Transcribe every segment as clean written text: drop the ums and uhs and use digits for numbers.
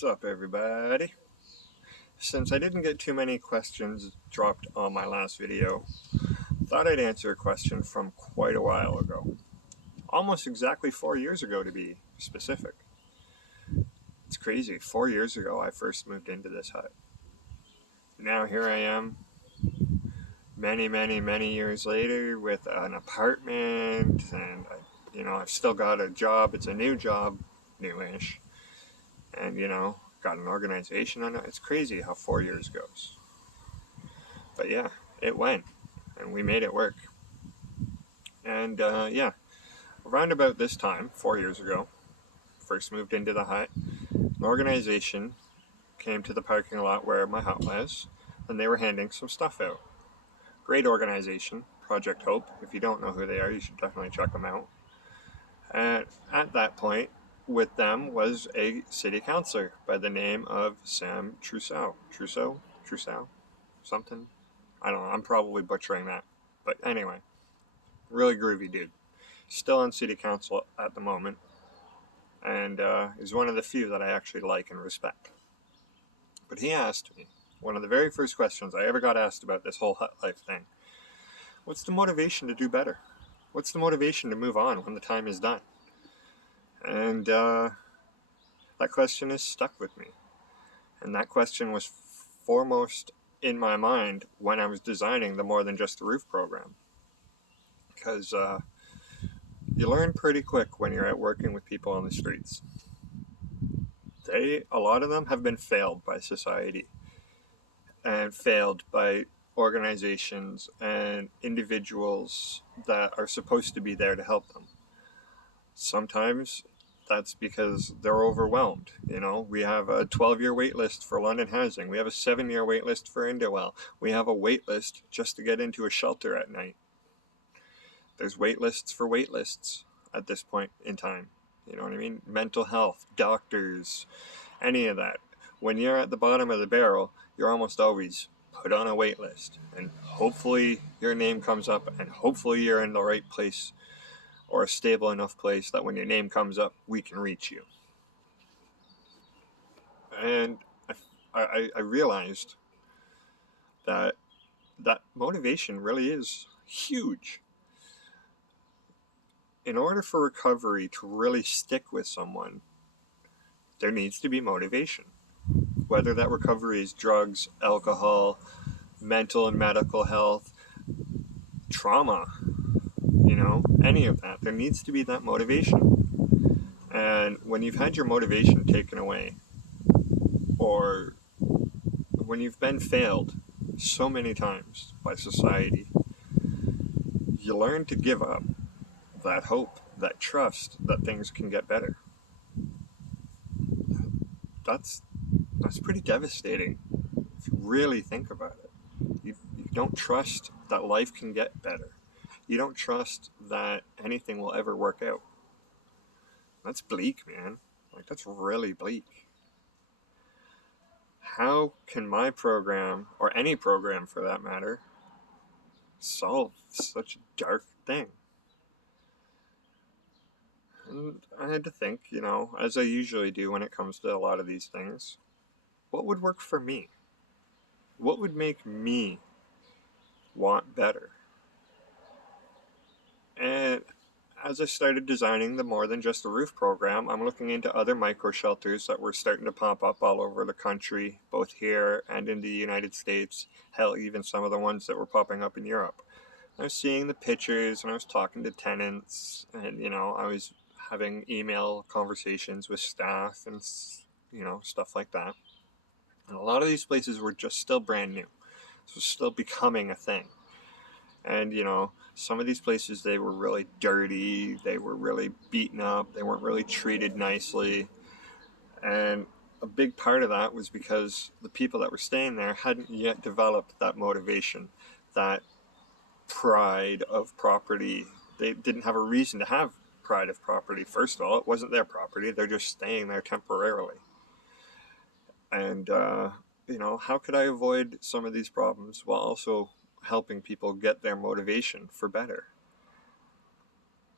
What's up, everybody? Since I didn't get too many questions dropped on my last video, thought I'd answer a question from quite a while ago. Almost exactly 4 years ago, to be specific. It's crazy. 4 years ago, I first moved into this hut. Now here I am, many years later, with an apartment, and I've still got a job. It's a new job, newish, and got an organization on it. It's crazy how 4 years goes. But yeah, it went, and we made it work. And yeah, around about this time, 4 years ago, first moved into the hut, an organization came to the parking lot where my hut was, and they were handing some stuff out. Great organization, Project Hope. If you don't know who they are, you should definitely check them out. And at that point, with them was a city councilor by the name of Sam Trousseau. Trousseau? Something? I don't know. I'm probably butchering that. But anyway, really groovy dude. Still on city council at the moment, and is one of the few that I actually like and respect. But he asked me, one of the very first questions I ever got asked about this whole hut life thing, what's the motivation to do better? What's the motivation to move on when the time is done? And that question has stuck with me. And that question was foremost in my mind when I was designing the More Than Just a Roof program. Because you learn pretty quick when you're out working with people on the streets. A lot of them have been failed by society and failed by organizations and individuals that are supposed to be there to help them. Sometimes that's because they're overwhelmed. We have a 12-year wait list for London Housing. We have a 7-year wait list for Indowell. We have a wait list just to get into a shelter at night. There's wait lists for wait lists at this point in time. You know what I mean? Mental health, doctors, any of that. When you're at the bottom of the barrel, you're almost always put on a wait list. And hopefully your name comes up, and hopefully you're in the right place or a stable enough place that when your name comes up, we can reach you. And I realized that motivation really is huge. In order for recovery to really stick with someone, there needs to be motivation. Whether that recovery is drugs, alcohol, mental and medical health, trauma, any of that, there needs to be that motivation. And when you've had your motivation taken away, or when you've been failed so many times by society, you learn to give up that hope, that trust that things can get better. That's pretty devastating if you really think about it. You don't trust that life can get better. You don't trust that anything will ever work out. That's bleak, man. That's really bleak. How can my program, or any program for that matter, solve such a dark thing? And I had to think, as I usually do when it comes to a lot of these things, what would work for me? What would make me want better? And as I started designing the More Than Just a Roof program, I'm looking into other micro shelters that were starting to pop up all over the country, both here and in the United States. Hell, even some of the ones that were popping up in Europe. I was seeing the pictures, and I was talking to tenants, and I was having email conversations with staff and stuff like that. And a lot of these places were just still brand new. So still becoming a thing. And some of these places, they were really dirty, they were really beaten up, they weren't really treated nicely. And a big part of that was because the people that were staying there hadn't yet developed that motivation, that pride of property. They didn't have a reason to have pride of property. First of all, it wasn't their property, they're just staying there temporarily. And how could I avoid some of these problems while also helping people get their motivation for better?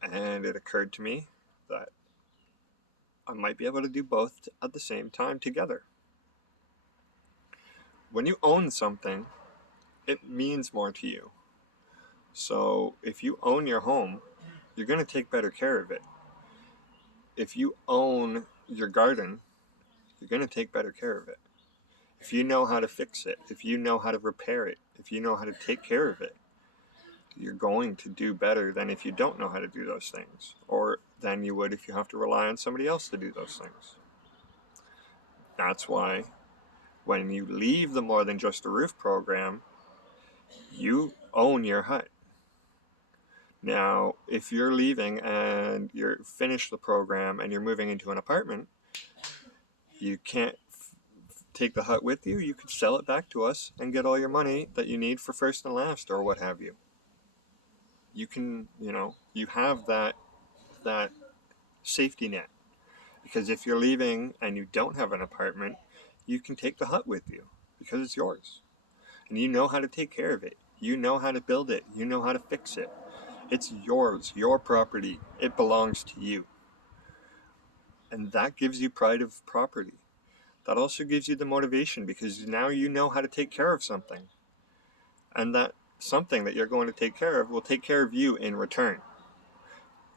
And it occurred to me that I might be able to do both at the same time together. When you own something, it means more to you. So if you own your home, you're going to take better care of it. If you own your garden, you're going to take better care of it. If you know how to fix it, if you know how to repair it, if you know how to take care of it, you're going to do better than if you don't know how to do those things, or than you would if you have to rely on somebody else to do those things. That's why when you leave the More Than Just a Roof program, you own your hut. Now, if you're leaving and you're finished the program and you're moving into an apartment, you can't take the hut with you. You could sell it back to us and get all your money that you need for first and last, or what have you. You can, you have that safety net. Because if you're leaving and you don't have an apartment, you can take the hut with you because it's yours. And you know how to take care of it. You know how to build it. You know how to fix it. It's yours, your property. It belongs to you. And that gives you pride of property. That also gives you the motivation because now you know how to take care of something. And that something that you're going to take care of will take care of you in return.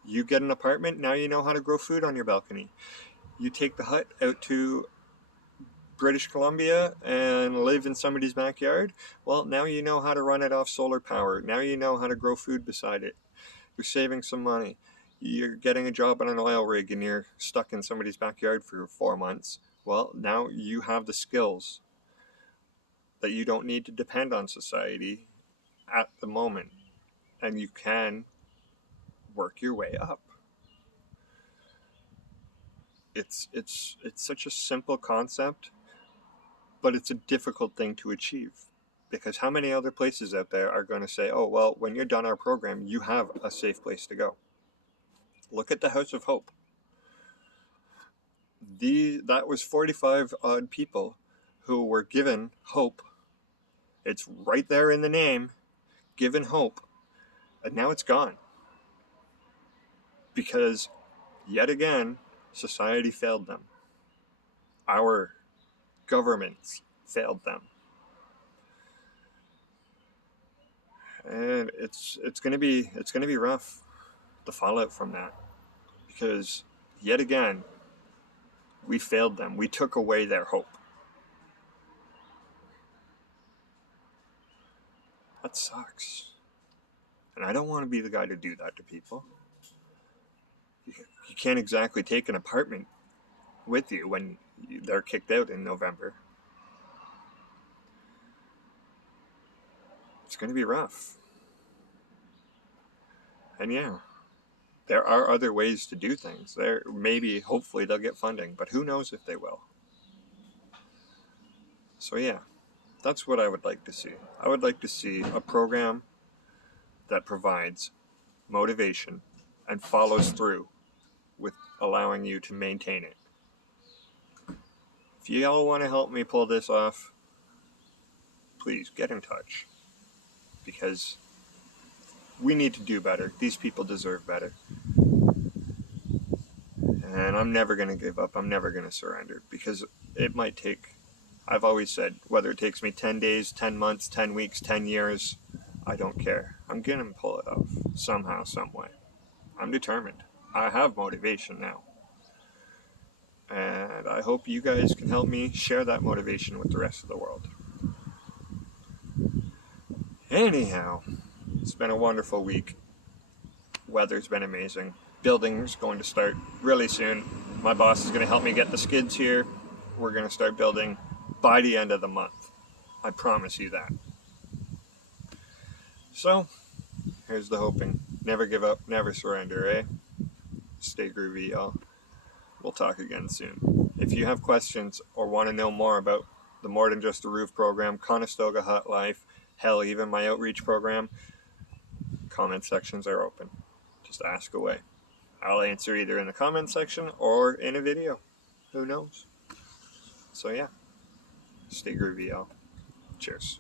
You get an apartment, now you know how to grow food on your balcony. You take the hut out to British Columbia and live in somebody's backyard, well, now you know how to run it off solar power. Now you know how to grow food beside it. You're saving some money. You're getting a job on an oil rig and you're stuck in somebody's backyard for 4 months. Well, now you have the skills that you don't need to depend on society at the moment, and you can work your way up. It's such a simple concept, but it's a difficult thing to achieve. Because how many other places out there are going to say, oh, well, when you're done our program, you have a safe place to go. Look at the House of Hope. That was 45 odd people who were given hope. It's right there in the name, given hope, and now it's gone. Because, yet again, society failed them. Our governments failed them. And it's going to be rough, the fallout from that, because yet again we failed them. We took away their hope. That sucks. And I don't want to be the guy to do that to people. You can't exactly take an apartment with you when they're kicked out in November. It's going to be rough. And yeah, there are other ways to do things. Maybe, hopefully, they'll get funding, but who knows if they will. So yeah, that's what I would like to see. I would like to see a program that provides motivation and follows through with allowing you to maintain it. If you all want to help me pull this off, please get in touch, because we need to do better. These people deserve better. And I'm never going to give up. I'm never going to surrender, because it might take, I've always said, whether it takes me 10 days, 10 months, 10 weeks, 10 years, I don't care. I'm going to pull it off somehow, some way. I'm determined. I have motivation now. And I hope you guys can help me share that motivation with the rest of the world. Anyhow, it's been a wonderful week. Weather's been amazing. Building's going to start really soon. My boss is going to help me get the skids here. We're going to start building by the end of the month. I promise you that. So, here's the hoping. Never give up, never surrender, eh? Stay groovy, y'all. We'll talk again soon. If you have questions or want to know more about the More Than Just a Roof program, Conestoga Hut Life, hell, even my outreach program, comment sections are open. Just ask away. I'll answer either in the comment section or in a video. Who knows? So yeah, stay groovy, y'all. Cheers.